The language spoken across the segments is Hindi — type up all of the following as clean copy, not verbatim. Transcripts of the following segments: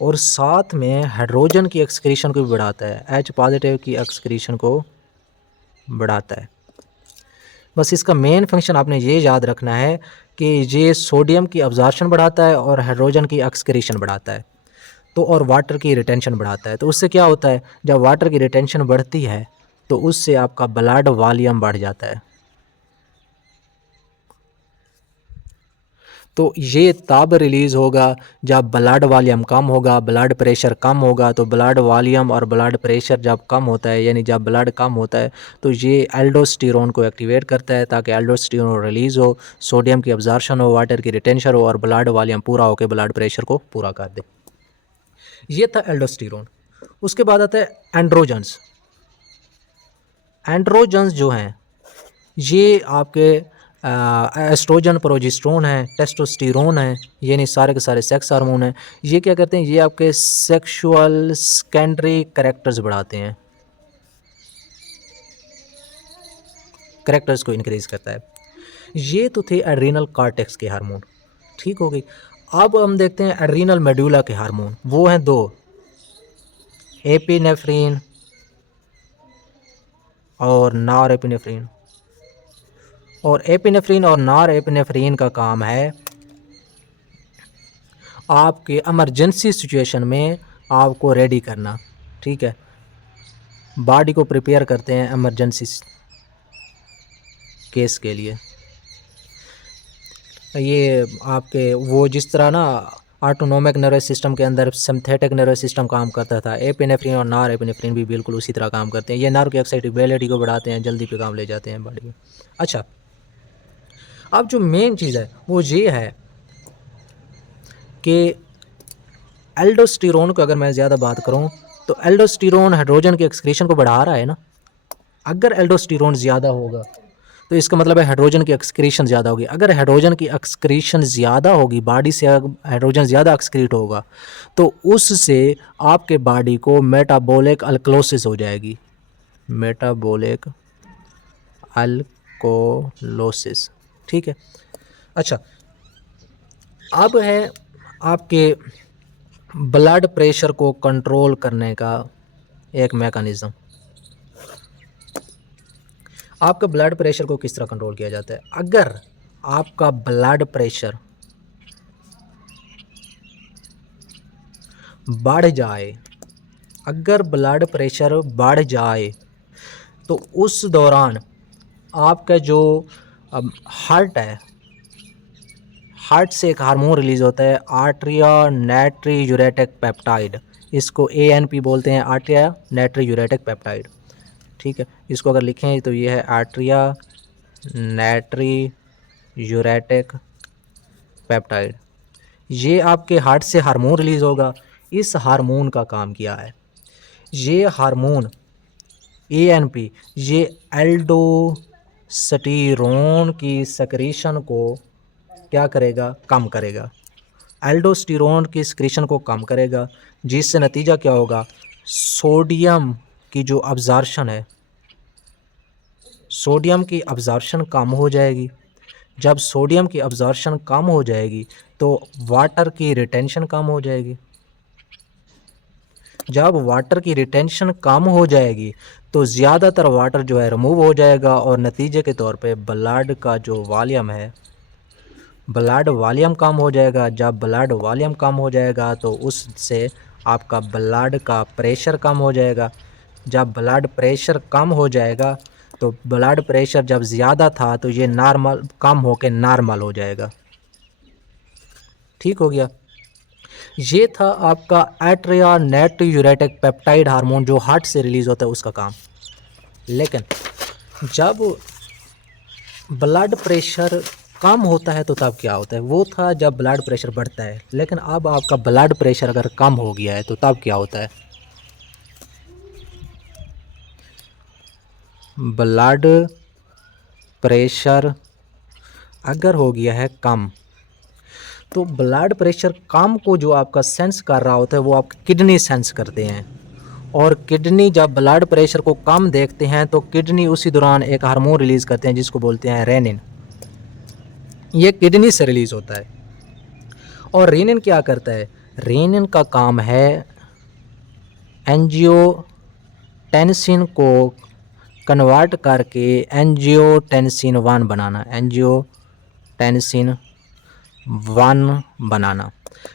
और साथ में हाइड्रोजन की एक्सक्रीशन को भी बढ़ाता है, H पॉजिटिव की एक्सक्रीशन को बढ़ाता है। बस इसका मेन फंक्शन आपने ये याद रखना है कि ये सोडियम की अब्जॉर्प्शन बढ़ाता है और हाइड्रोजन की एक्सक्रीशन बढ़ाता है, तो और वाटर की रिटेंशन बढ़ाता है। तो उससे क्या होता है, जब वाटर की रिटेंशन बढ़ती है तो उससे आपका ब्लड वॉल्यूम बढ़ जाता है। तो ये तब रिलीज़ होगा जब ब्लड वॉल्यूम कम होगा, ब्लड प्रेशर कम होगा। तो ब्लड वॉल्यूम और ब्लड प्रेशर जब कम होता है, यानी जब ब्लड कम होता है, तो ये एल्डोस्टेरोन को एक्टिवेट करता है ताकि एल्डोस्टेरोन रिलीज़ हो, सोडियम की अब्जॉर्प्शन हो, वाटर की रिटेंशन हो और ब्लड वॉल्यूम पूरा होकर ब्लड प्रेशर को पूरा कर दे। ये था एल्डोस्टेरोन। उसके बाद आता है एंड्रोजन्स। एंड्रोजन्स जो हैं ये आपके एस्ट्रोजन, प्रोजेस्टेरोन है, टेस्टोस्टेरोन है, ये नहीं सारे के सारे सेक्स हार्मोन हैं। ये क्या करते हैं, ये आपके सेक्सुअल सेकेंडरी कैरेक्टर्स बढ़ाते हैं, कैरेक्टर्स को इंक्रीज करता है। ये तो थे एड्रीनल कॉर्टेक्स के हार्मोन, ठीक हो गई। अब हम देखते हैं एड्रीनल मेडुला के हार्मोन। वो हैं दो, एपिनेफ्रिन और नॉर एपिनेफ्रिन। और एपिनेफ्रिन और नॉर एपिनेफ्रिन का काम है आपके इमरजेंसी सिचुएशन में आपको रेडी करना, ठीक है। बॉडी को प्रिपेयर करते हैं इमरजेंसी केस के लिए। ये आपके वो जिस तरह ना ऑटोनोमिक नर्वस सिस्टम के अंदर सिंथेटिक नर्वस सिस्टम काम करता था, एपिनेफ्रिन और नॉर एपिनेफ्रिन भी बिल्कुल उसी तरह काम करते हैं। ये नर्व की एक्साइटेबिलिटी को बढ़ाते हैं, जल्दी पे काम ले जाते हैं बॉडी में। अच्छा, अब जो मेन चीज़ है वो ये है कि एल्डोस्टेरोन को अगर मैं ज़्यादा बात करूं तो एल्डोस्टेरोन हाइड्रोजन की एक्सक्रीशन को बढ़ा रहा है ना। अगर एल्डोस्टेरोन ज़्यादा होगा तो इसका मतलब है हाइड्रोजन की एक्सक्रीशन ज़्यादा होगी। अगर हाइड्रोजन की एक्सक्रीशन ज़्यादा होगी, बॉडी से हाइड्रोजन ज़्यादा एक्सक्रीट होगा, तो उससे आपके बॉडी को मेटाबॉलिक अल्कलोसिस हो जाएगी, मेटाबॉलिक अल्कोलोसिस, ठीक है। अच्छा, अब है आपके ब्लड प्रेशर को कंट्रोल करने का एक मैकेनिज़्म। आपका ब्लड प्रेशर को किस तरह कंट्रोल किया जाता है। अगर आपका ब्लड प्रेशर बढ़ जाए, अगर ब्लड प्रेशर बढ़ जाए तो उस दौरान आपका जो हार्ट है, हार्ट से एक हार्मोन रिलीज़ होता है, आर्ट्रिया नाइट्रोयूरेटिक पेप्टाइड। इसको ANP बोलते हैं, आर्ट्रिया नाइट्रोयूरेटिक पेप्टाइड, ठीक है। इसको अगर लिखें तो ये है आर्ट्रिया नाइट्रोयूरेटिक पेप्टाइड। ये आपके हार्ट से हार्मोन रिलीज़ होगा। इस हार्मोन का काम क्या है, ये हार्मोन ANP ये एल्डोस्टेरोन की सेक्रेशन को क्या करेगा, कम करेगा। एल्डोस्टेरोन की सेक्रेशन को कम करेगा, जिससे नतीजा क्या होगा, सोडियम की जो अब्जॉर्प्शन है, सोडियम की अब्जॉर्प्शन कम हो जाएगी। जब सोडियम की अब्जॉर्प्शन कम हो जाएगी तो वाटर की रिटेंशन कम हो जाएगी। जब वाटर की रिटेंशन कम हो जाएगी तो ज़्यादातर वाटर जो है रिमूव हो जाएगा और नतीजे के तौर पे ब्लड का जो वॉल्यूम है, ब्लड वॉल्यूम कम हो जाएगा। जब ब्लड वॉल्यूम कम हो जाएगा तो उससे आपका ब्लड का प्रेशर कम हो जाएगा। जब ब्लड प्रेशर कम हो जाएगा तो ब्लड प्रेशर जब ज़्यादा था तो ये नॉर्मल कम होकर नॉर्मल हो जाएगा, ठीक हो गया। ये था आपका आर्ट्रिया नाइट्रोयूरेटिक पेप्टाइड हार्मोन जो हार्ट से रिलीज़ होता है, उसका काम। लेकिन जब ब्लड प्रेशर कम होता है तो तब क्या होता है, वो था जब ब्लड प्रेशर बढ़ता है। लेकिन अब आपका ब्लड प्रेशर अगर कम हो गया है तो तब क्या होता है, ब्लड प्रेशर अगर हो गया है कम, तो ब्लड प्रेशर कम को जो आपका सेंस कर रहा होता है वो आपकी किडनी सेंस करते हैं। और किडनी जब ब्लड प्रेशर को कम देखते हैं तो किडनी उसी दौरान एक हार्मोन रिलीज़ करते हैं जिसको बोलते हैं रेनिन। ये किडनी से रिलीज़ होता है। और रेनिन क्या करता है, रेनिन का काम है एंजियोटेंसिन को कन्वर्ट करके एंजियोटेंसिन 1 बनाना, एंजियोटेंसिन 1 बनाना।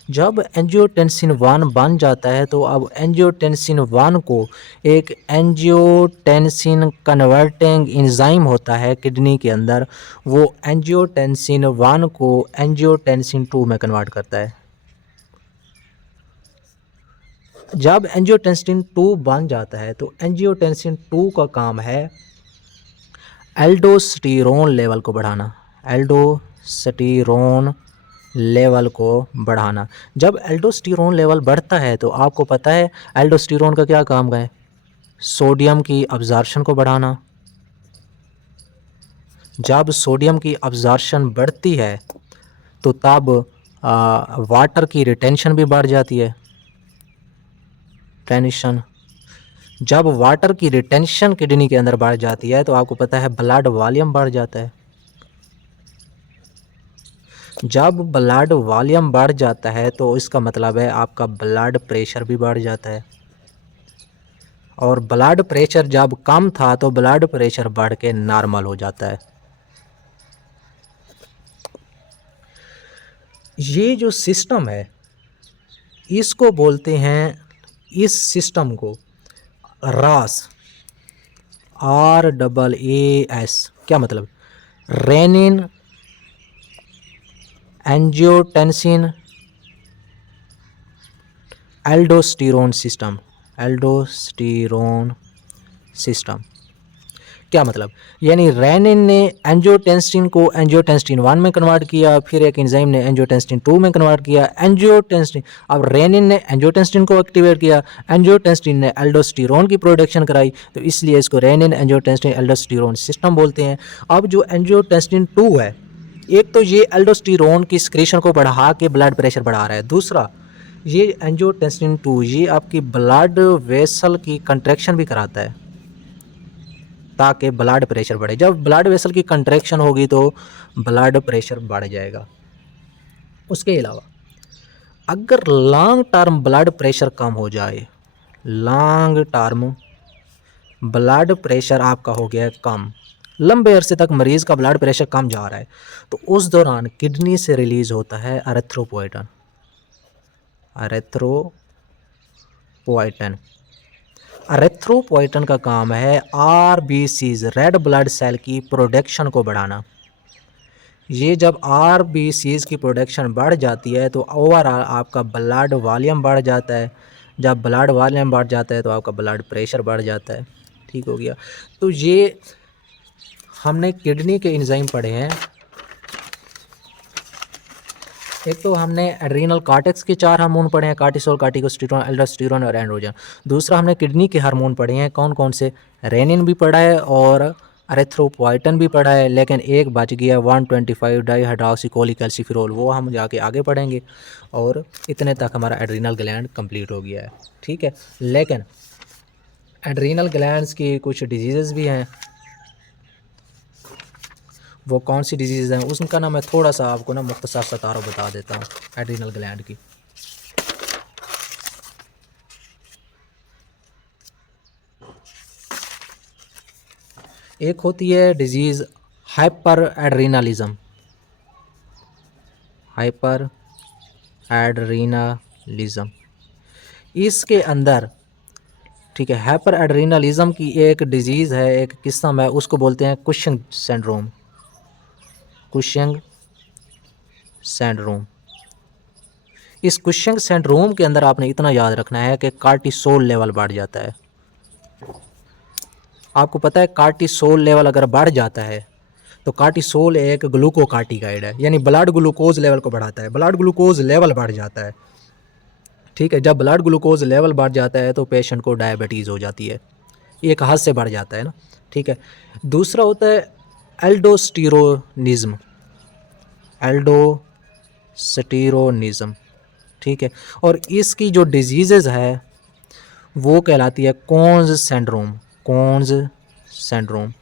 जब एंजियोटेंसिन 1 बन जाता है तो अब एंजियोटेंसिन 1 को एक एंजियोटेंसिन कन्वर्टिंग एंजाइम होता है किडनी के अंदर, वो एंजियोटेंसिन 1 को एंजियोटेंसिन 2 में कन्वर्ट करता है। जब एंजियोटेंसिन 2 बन जाता है तो एंजियोटेंसिन 2 का काम है एल्डोस्टेरोन लेवल को बढ़ाना, एल्डोस्टेरोन लेवल को बढ़ाना। जब एल्डोस्टेरोन लेवल बढ़ता है तो आपको पता है एल्डोस्टेरोन का क्या काम है, सोडियम की अब्जॉर्प्शन को बढ़ाना। जब सोडियम की अब्जॉर्प्शन बढ़ती है तो तब वाटर की रिटेंशन भी बढ़ जाती है, टेंशन। जब वाटर की रिटेंशन किडनी के अंदर बढ़ जाती है तो आपको पता है ब्लड वॉल्यूम बढ़ जाता है। जब ब्लड वॉल्यूम बढ़ जाता है तो इसका मतलब है आपका ब्लड प्रेशर भी बढ़ जाता है, और ब्लड प्रेशर जब कम था तो ब्लड प्रेशर बढ़ के नॉर्मल हो जाता है। ये जो सिस्टम है इसको बोलते हैं, इस सिस्टम को रास, RAAS। क्या मतलब, renin angiotensin aldosterone system, aldosterone system. क्या मतलब, यानी रेनिन ने एंजियोटेंसिन को एंजियोटेंसिन 1 में कन्वर्ट किया, फिर एक एंजाइम ने एंजियोटेंसिन 2 में कन्वर्ट किया, एंजियोटेंसिन, अब रेनिन ने एंजियोटेंसिन को एक्टिवेट किया, एंजियोटेंसिन ने एल्डोस्टेरोन की प्रोडक्शन कराई, तो इसलिए इसको रेनिन एंजियोटेंसिन एल्डोस्टेरोन सिस्टम बोलते हैं। अब जो एंजियोटेंसिन 2 है, एक तो ये एल्डोस्टेरोन की सिक्रीशन को बढ़ा के ब्लड प्रेशर बढ़ा रहा है, दूसरा ये एंजियोटेंसिन 2 ये आपकी ब्लड वेसल की कंट्रैक्शन भी कराता है ताकि ब्लड प्रेशर बढ़े। जब ब्लड वेसल की कंट्रैक्शन होगी तो ब्लड प्रेशर बढ़ जाएगा। उसके अलावा अगर लॉन्ग टर्म ब्लड प्रेशर कम हो जाए, लॉन्ग टर्म ब्लड प्रेशर आपका हो गया कम, लंबे अरसे तक मरीज़ का ब्लड प्रेशर कम जा रहा है, तो उस दौरान किडनी से रिलीज़ होता है एरिथ्रोपोएटिन, एरिथ्रोपोएटिन। एरिथ्रोपोएटिन का काम है RBCs, रेड ब्लड सेल की प्रोडक्शन को बढ़ाना। ये जब RBCs की प्रोडक्शन बढ़ जाती है तो ओवरऑल आपका ब्लड वॉल्यूम बढ़ जाता है। जब ब्लड वॉल्यूम बढ़ जाता है तो आपका ब्लड प्रेशर बढ़ जाता है। ठीक हो गया। तो ये हमने किडनी के एंजाइम पढ़े हैं। एक तो हमने एड्रीनल कॉर्टेक्स के 4 हार्मोन पढ़े हैं, कार्टिसोल, कार्टिकोस्टेरोन, एल्डोस्टेरोन और एंड्रोजन। दूसरा हमने किडनी के हार्मोन पढ़े हैं, कौन कौन से, रेनिन भी पढ़ा है और एरिथ्रोपोएटिन भी पढ़ा है, लेकिन एक बच गया 125 डाईहाइड्रोक्सीकोलिकैल्सिफेरॉल, वो हम जाके आगे पढ़ेंगे। और इतने तक हमारा एड्रीनल ग्लैंड कंप्लीट हो गया है। ठीक है, लेकिन एड्रीनल ग्लैंड्स की कुछ डिजीज़ भी हैं। वो कौन सी डिजीज़ हैं उसका ना मैं थोड़ा सा आपको ना मुख्तसर सा तारुफ बता देता हूँ एड्रीनल ग्लैंड की। एक होती है डिजीज़ हाइपर एड्रीनलिज्म, हाइपर एड्रीनलिज्म। इसके अंदर, ठीक है, हाइपर एड्रीनलिज्म की एक डिजीज़ है, एक किस्म है, उसको बोलते हैं कुशिंग सिंड्रोम, कुशिंग सिंड्रोम। इस कुशिंग सिंड्रोम के अंदर आपने इतना याद रखना है कि कार्टिसोल लेवल बढ़ जाता है। आपको पता है कार्टिसोल लेवल अगर बढ़ जाता है तो कार्टिसोल एक ग्लूकोकार्टिकाइड है, यानी ब्लड ग्लूकोज लेवल को बढ़ाता है। ब्लड ग्लूकोज लेवल बढ़ जाता है, ठीक है। जब ब्लड ग्लूकोज लेवल बढ़ जाता है तो पेशेंट को डायबिटीज़ हो जाती है, एक हद से बढ़ जाता है ना, ठीक है। दूसरा होता है एल्डोस्टेरोनिज्म, एल्डोस्टेरोनिज्म, ठीक है। और इसकी जो डिजीज़ है वो कहलाती है कोन्स सिंड्रोम, कोन्स सिंड्रोम।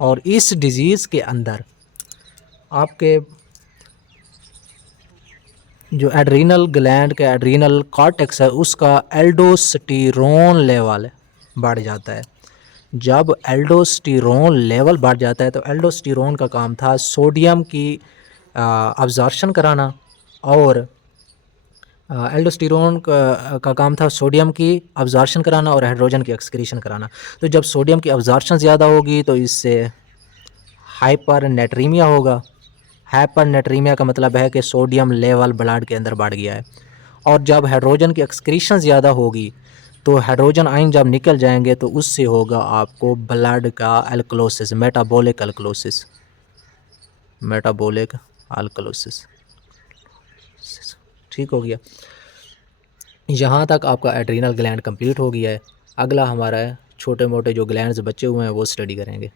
और इस डिज़ीज़ के अंदर आपके जो एड्रीनल ग्लैंड का एड्रीनल कॉर्टेक्स है उसका एल्डोस्टेरोन लेवल बढ़ जाता है। जब एल्डोस्टेरोन लेवल बढ़ जाता है तो एल्डोस्टेरोन का काम था सोडियम की अब्जॉर्प्शन कराना, और एल्डोस्टेरोन का काम था सोडियम की अब्जॉर्प्शन कराना और हाइड्रोजन की एक्सक्रीशन कराना। तो जब सोडियम की अब्जॉर्प्शन ज़्यादा होगी तो इससे हाइपरनेट्रीमिया होगा। हाइपरनेट्रीमिया का मतलब है कि सोडियम लेवल ब्लड के अंदर बढ़ गया है। और जब हाइड्रोजन की एक्सक्रीशन ज़्यादा होगी तो हाइड्रोजन आयन जब निकल जाएंगे तो उससे होगा आपको ब्लड का alkalosis, metabolic alkalosis, metabolic alkalosis. ठीक हो गया। यहाँ तक आपका एड्रीनल ग्लैंड कंप्लीट हो गया है। अगला हमारा छोटे मोटे जो ग्लैंड्स बचे हुए हैं वो स्टडी करेंगे।